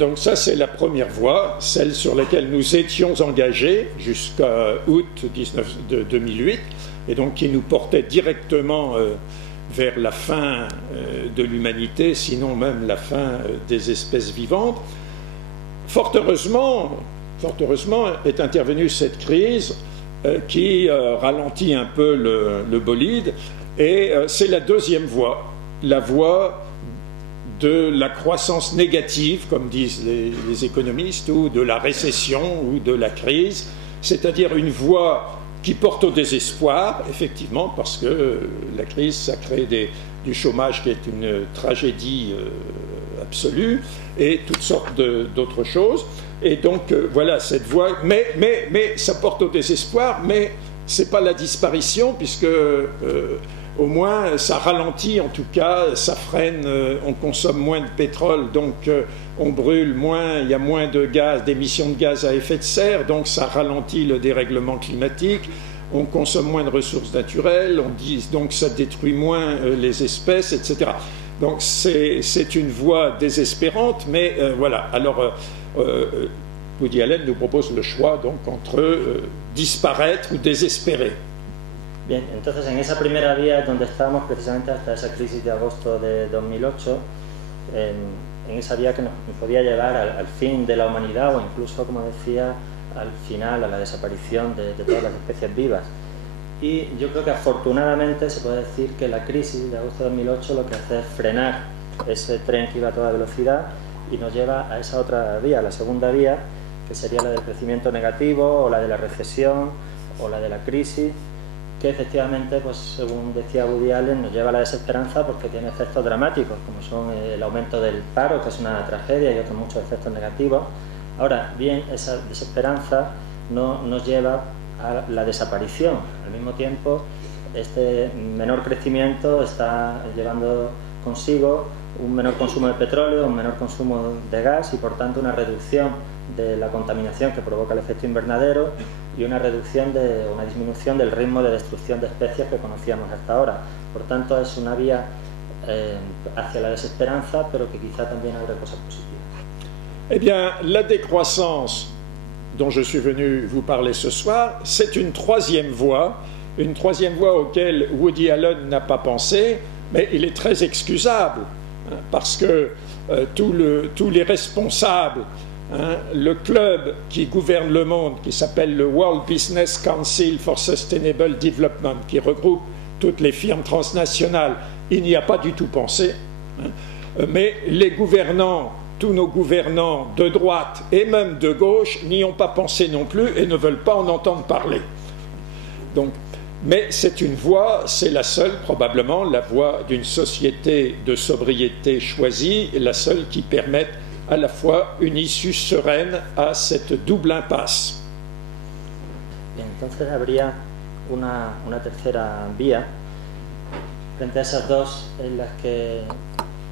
Donc ça, c'est la première voie, celle sur laquelle nous étions engagés jusqu'à août 2008, et donc qui nous portait directement vers la fin de l'humanité, sinon même la fin des espèces vivantes. Fort heureusement est intervenue cette crise qui ralentit un peu le bolide, et c'est la deuxième voie, la voie de la croissance négative, comme disent les économistes, ou de la récession, ou de la crise, c'est-à-dire une voie qui porte au désespoir, effectivement, parce que la crise, ça crée du chômage qui est une tragédie absolue, et toutes sortes d'autres choses. Et donc, voilà, cette voie, mais ça porte au désespoir, mais ce n'est pas la disparition, puisque au moins ça ralentit, en tout cas, ça freine, on consomme moins de pétrole, donc on brûle moins, il y a moins de gaz, d'émissions de gaz à effet de serre, donc ça ralentit le dérèglement climatique, on consomme moins de ressources naturelles, donc ça détruit moins les espèces, etc. Donc c'est une voie désespérante, mais voilà. Alors Woody Allen nous propose le choix donc entre disparaître ou désespérer. Bien, entonces en esa primera vía es donde estábamos precisamente hasta esa crisis de agosto de 2008, en esa vía que nos podía llevar al fin de la humanidad o incluso, como decía, al final, a la desaparición de todas las especies vivas. Y yo creo que afortunadamente se puede decir que la crisis de agosto de 2008 lo que hace es frenar ese tren que iba a toda velocidad y nos lleva a esa otra vía, la segunda vía, que sería la del crecimiento negativo o la de la recesión o la de la crisis, que efectivamente, pues según decía Woody Allen, nos lleva a la desesperanza porque tiene efectos dramáticos, como son el aumento del paro, que es una tragedia, y otros muchos efectos negativos. Ahora bien, esa desesperanza no nos lleva a la desaparición. Al mismo tiempo, este menor crecimiento está llevando consigo un menor consumo de petróleo, un menor consumo de gas y por tanto una reducción de la contaminación que provoca el efecto invernadero y una disminución del ritmo de destrucción de especies que conocíamos hasta ahora. Por tanto, es una vía hacia la desesperanza, pero que quizá también abre cosas positivas. Eh bien, la décroissance dont je suis venu vous parler ce soir, c'est une troisième voie auquel Woody Allen n'a pas pensé, mais il est très excusable, parce que tous les responsables, le club qui gouverne le monde, qui s'appelle le World Business Council for Sustainable Development, qui regroupe toutes les firmes transnationales, il n'y a pas du tout pensé, mais les gouvernants, tous nos gouvernants de droite et même de gauche n'y ont pas pensé non plus et ne veulent pas en entendre parler. Donc, mais c'est une voie, c'est la seule, probablement, la voie d'une société de sobriété choisie, la seule qui permette à la fois une issue sereine à cette double impasse. Bien, entonces habría una tercera vía frente a esas dos en las que,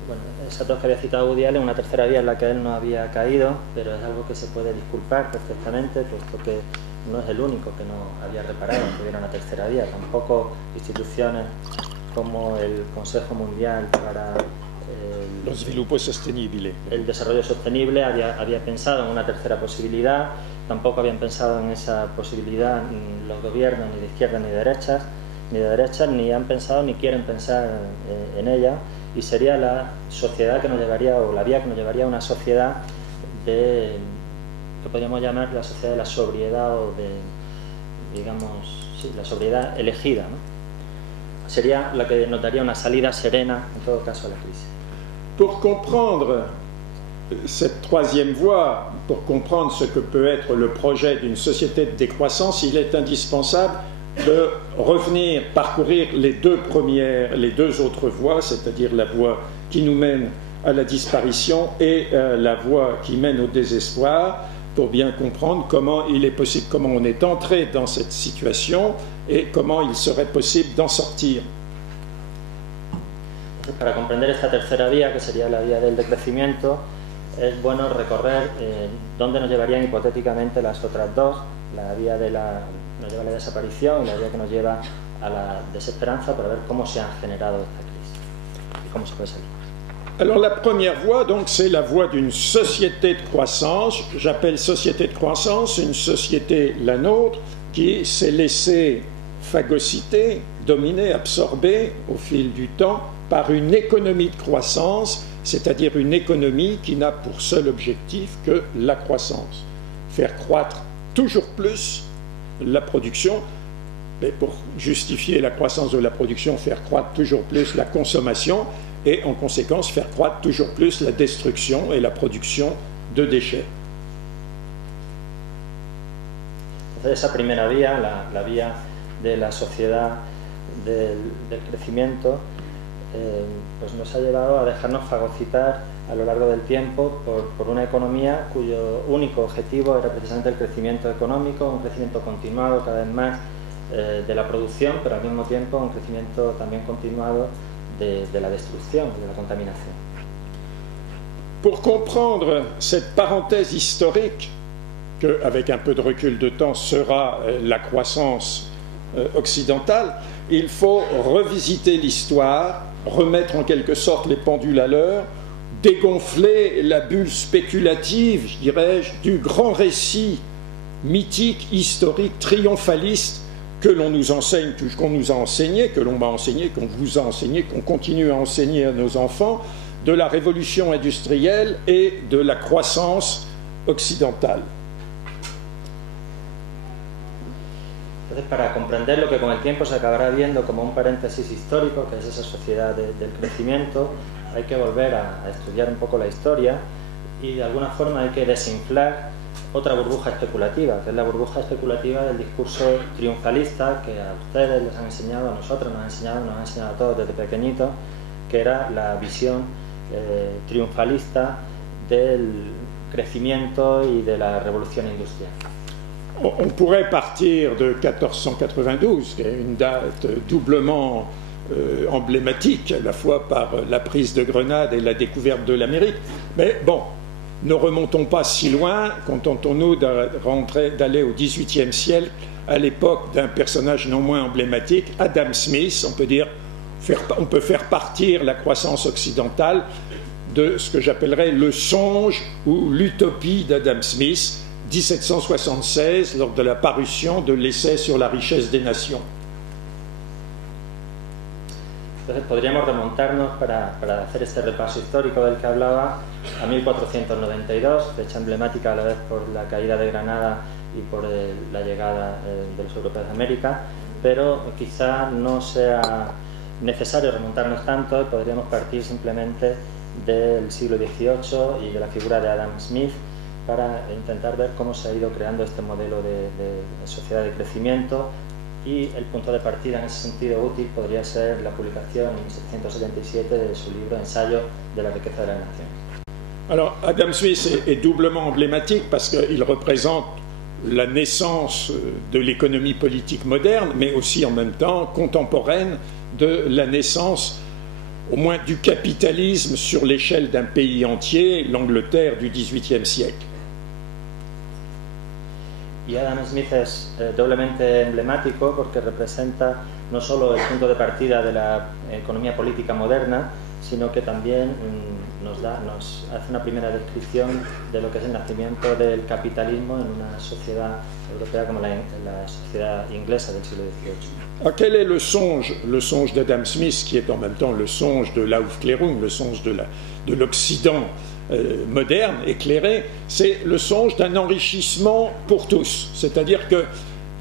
bueno, esas dos que había citado Woody Allen, una tercera vía en la que él no había caído, pero es algo que se puede disculpar perfectamente, puesto que no es el único que no había reparado que hubiera una tercera vía. Tampoco instituciones como el Consejo Mundial para el Desarrollo Sostenible había pensado en una tercera posibilidad, tampoco habían pensado en esa posibilidad los gobiernos ni de izquierda ni de derechas, ni han pensado ni quieren pensar en ella, y sería la sociedad que nos llevaría, o la vía que nos llevaría a una sociedad que podríamos llamar la sociedad de la sobriedad, o de, digamos, sí, la sobriedad elegida, ¿no? Sería la que nos daría una salida serena, en todo caso, a la crisis. Pour comprendre cette troisième voie, pour comprendre ce que peut être le projet d'une société de décroissance, il est indispensable de revenir parcourir les deux autres voies, c'est-à-dire la voie qui nous mène à la disparition et la voie qui mène au désespoir, pour bien comprendre comment il est possible, comment on est entré dans cette situation et comment il serait possible d'en sortir. Para comprender esta tercera vía, que sería la vía del decrecimiento, es bueno recorrer dónde nos llevarían hipotéticamente las otras dos, la vía que nos lleva a la desaparición y la vía que nos lleva a la desesperanza, para ver cómo se ha generado esta crisis y cómo se puede salir. Alors la première voie, donc, c'est la voie d'une société de croissance. J'appelle société de croissance une société, la nôtre, qui s'est laissée phagocyter, dominer, absorber au fil du temps par une économie de croissance, c'est-à-dire une économie qui n'a pour seul objectif que la croissance. Faire croître toujours plus la production, mais pour justifier la croissance de la production, faire croître toujours plus la consommation et en conséquence faire croître toujours plus la destruction et la production de déchets. Entonces esa primera vía, la vía de la sociedad del crecimiento, pues nos ha llevado a dejarnos fagocitar a lo largo del tiempo por una economía cuyo único objetivo era precisamente el crecimiento económico, un crecimiento continuado cada vez más de la producción, pero al mismo tiempo un crecimiento también continuado de la destrucción, de la contaminación. Pour comprendre cette parenthèse historique, que, avec un peu de recul de temps, sera la croissance occidentale, il faut revisiter l'histoire, remettre en quelque sorte les pendules à l'heure, dégonfler la bulle spéculative, dirais-je, du grand récit mythique, historique, triomphaliste que l'on nous enseigne, qu'on nous a enseigné, que l'on m'a enseigné, qu'on vous a enseigné, qu'on continue à enseigner à nos enfants, de la révolution industrielle et de la croissance occidentale. Entonces, para comprender lo que con el tiempo se acabará viendo como un paréntesis histórico, que es esa sociedad del crecimiento, hay que volver a estudiar un poco la historia y de alguna forma hay que desinflar otra burbuja especulativa, que es la burbuja especulativa del discurso triunfalista que a ustedes les han enseñado, a nosotros nos han enseñado a todos desde pequeñitos, que era la visión triunfalista del crecimiento y de la revolución industrial. On pourrait partir de 1492, qui est une date doublement emblématique, à la fois par la prise de Grenade et la découverte de l'Amérique. Mais bon, ne remontons pas si loin, contentons-nous d'aller au XVIIIe siècle, à l'époque d'un personnage non moins emblématique, Adam Smith. On peut faire partir la croissance occidentale de ce que j'appellerais le songe ou l'utopie d'Adam Smith, 1776, lors de la parution de l'essai sur la richesse des nations. Entonces podríamos remontarnos para hacer este repaso histórico del que hablaba a 1492, fecha emblemática a la vez por la caída de Granada y por la llegada de los europeos a América, pero quizá no sea necesario remontarnos tanto y podríamos partir simplemente del siglo XVIII y de la figura de Adam Smith para intentar ver cómo se ha ido creando este modelo de sociedad de crecimiento, y el punto de partida en ese sentido útil podría ser la publicación en 1777 de su libro Ensayo de la riqueza de las naciones. Alors Adam Smith est doublement emblématique parce qu'il représente la naissance de l'économie politique moderne, mais aussi en même temps contemporaine de la naissance au moins du capitalisme sur l'échelle d'un pays entier, l'Angleterre du XVIIIe siècle. Y Adam Smith es doblemente emblemático porque representa no solo el punto de partida de la economía política moderna, sino que también nos hace una primera descripción de lo que es el nacimiento del capitalismo en una sociedad europea como la sociedad inglesa del siglo XVIII. Alors, quel est le songe d'Adam Smith, qui est en même temps le songe de l'Aufklärung, le songe de l'Occident moderne, éclairé? C'est le songe d'un enrichissement pour tous. C'est-à-dire que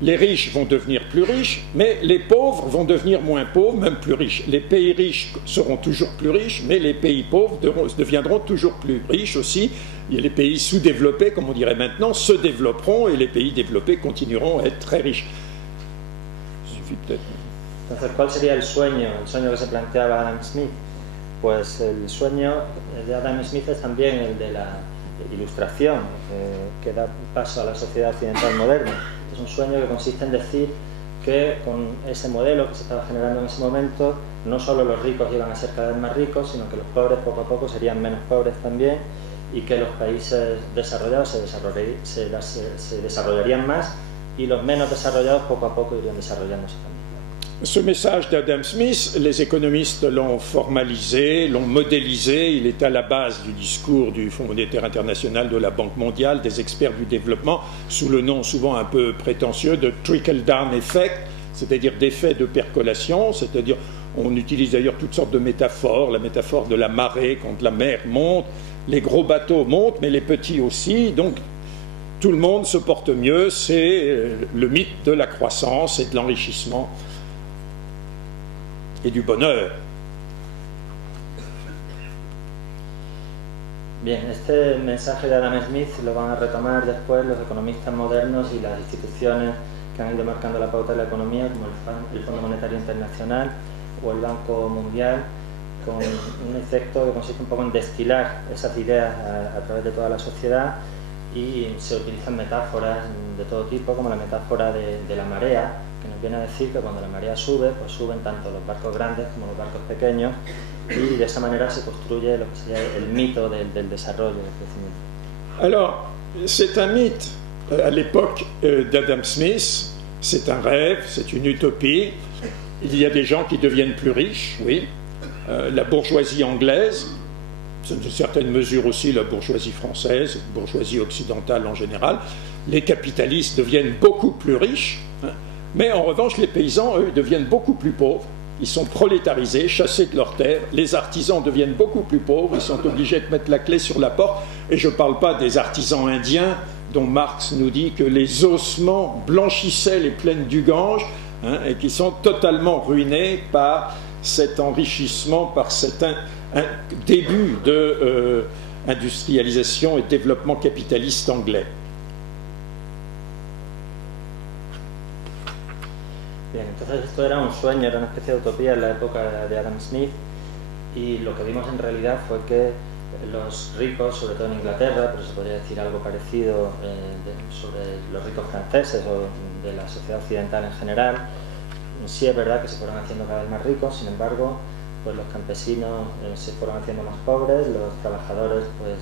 les riches vont devenir plus riches, mais les pauvres vont devenir moins pauvres, même plus riches. Les pays riches seront toujours plus riches, mais les pays pauvres deviendront toujours plus riches aussi. Et les pays sous-développés, comme on dirait maintenant, se développeront et les pays développés continueront à être très riches. Entonces, ¿cuál sería el sueño que se planteaba Adam Smith? Pues el sueño de Adam Smith es también el de la ilustración que da paso a la sociedad occidental moderna. Es un sueño que consiste en decir que con ese modelo que se estaba generando en ese momento, no solo los ricos iban a ser cada vez más ricos, sino que los pobres poco a poco serían menos pobres también, y que los países desarrollados se desarrollarían más y los menos desarrollados poco a poco irían desarrollándose también. Ce message d'Adam Smith, les économistes l'ont formalisé, l'ont modélisé, il est à la base du discours du Fonds monétaire international, de la Banque mondiale, des experts du développement, sous le nom souvent un peu prétentieux de trickle-down effect, c'est-à-dire d'effet de percolation, c'est-à-dire on utilise d'ailleurs toutes sortes de métaphores, la métaphore de la marée quand la mer monte, les gros bateaux montent, mais les petits aussi, donc tout le monde se porte mieux, c'est le mythe de la croissance et de l'enrichissement et du bonheur. Bien, este mensaje de Adam Smith lo van a retomar después los economistas modernos y las instituciones que han ido marcando la pauta de la economía, como el Fondo Monetario Internacional o el Banco Mundial, con un efecto que consiste un poco en destilar esas ideas a través de toda la sociedad, y se utilizan metáforas de todo tipo, como la metáfora de la marea, que nos viene a decir que cuando la marea sube, pues suben tanto los barcos grandes como los barcos pequeños, y de esa manera se construye lo que sería el mito del desarrollo, del crecimiento. Alors, c'est un mythe à l'époque d'Adam Smith, c'est un rêve, c'est une utopie. Il y a des gens qui deviennent plus riches, oui. La bourgeoisie anglaise, dans une certaine mesure aussi la bourgeoisie française, la bourgeoisie occidentale en général, les capitalistes deviennent beaucoup plus riches, hein. Mais en revanche, les paysans, eux, deviennent beaucoup plus pauvres. Ils sont prolétarisés, chassés de leurs terres. Les artisans deviennent beaucoup plus pauvres. Ils sont obligés de mettre la clé sur la porte. Et je ne parle pas des artisans indiens, dont Marx nous dit que les ossements blanchissaient les plaines du Gange, hein, et qui sont totalement ruinés par cet enrichissement, par cet début de industrialisation et développement capitaliste anglais. Bien, entonces esto era un sueño, era una especie de utopía en la época de Adam Smith, y lo que vimos en realidad fue que los ricos, sobre todo en Inglaterra, pero se podría decir algo parecido sobre los ricos franceses o de la sociedad occidental en general, sí es verdad que se fueron haciendo cada vez más ricos, sin embargo, pues los campesinos se fueron haciendo más pobres, los trabajadores pues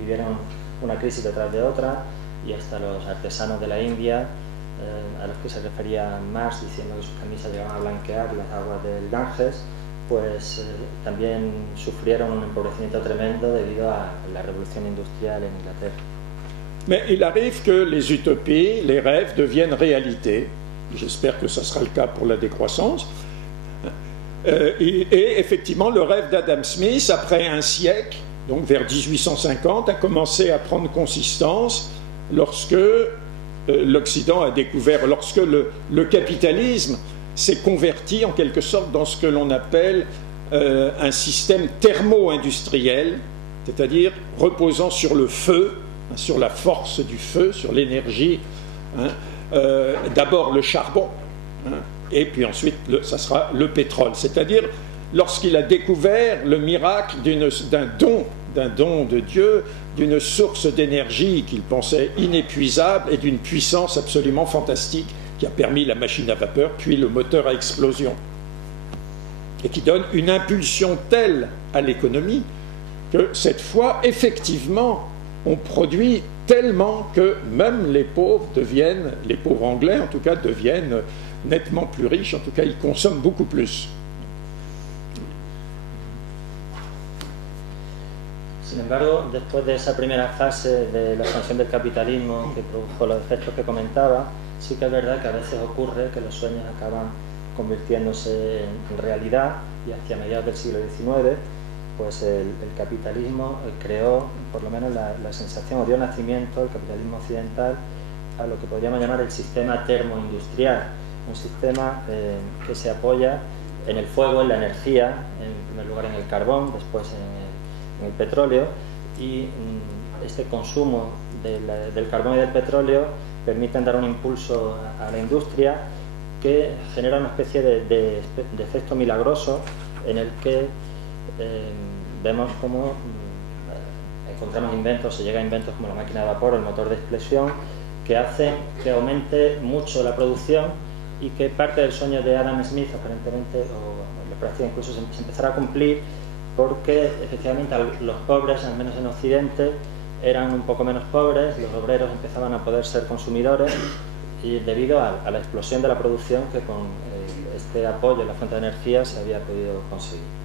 vivieron una crisis detrás de otra, y hasta los artesanos de la India, a los que se refería Marx diciendo que sus camisas llegaban a blanquear las aguas del Ganges, pues también sufrieron un empobrecimiento tremendo debido a la révolution industrielle en Inglaterra. Mais il arrive que les utopies, les rêves deviennent réalité. J'espère que ça sera le cas pour la décroissance. Et effectivement, le rêve d'Adam Smith, après un siècle, donc vers 1850, a commencé à prendre consistance lorsque l'Occident a découvert, lorsque le capitalisme s'est converti en quelque sorte dans ce que l'on appelle un système thermo-industriel, c'est-à-dire reposant sur le feu, sur la force du feu, sur l'énergie, hein, d'abord le charbon, hein, et puis ensuite ça sera le pétrole, c'est-à-dire lorsqu'il a découvert le miracle d'un don de Dieu, d'une source d'énergie qu'il pensait inépuisable et d'une puissance absolument fantastique qui a permis la machine à vapeur, puis le moteur à explosion, et qui donne une impulsion telle à l'économie que cette fois, effectivement, on produit tellement que même les pauvres anglais en tout cas, deviennent nettement plus riches, en tout cas ils consomment beaucoup plus. Sin embargo, después de esa primera fase de la expansión del capitalismo que produjo los efectos que comentaba, sí que es verdad que a veces ocurre que los sueños acaban convirtiéndose en realidad, y hacia mediados del siglo XIX pues el capitalismo creó por lo menos la sensación, o dio nacimiento el capitalismo occidental a lo que podríamos llamar el sistema termoindustrial, un sistema que se apoya en el fuego, en la energía, en primer lugar en el carbón, después en el petróleo, y este consumo del carbón y del petróleo permiten dar un impulso a la industria que genera una especie de efecto milagroso en el que vemos cómo encontramos inventos, se llega a inventos como la máquina de vapor o el motor de explosión, que hacen que aumente mucho la producción y que parte del sueño de Adam Smith aparentemente, o la práctica incluso se empezará a cumplir, porque efectivamente los pobres, al menos en Occidente, eran un poco menos pobres, los obreros empezaban a poder ser consumidores, y debido a la explosión de la producción que con este apoyo en la fuente de energía se había podido conseguir.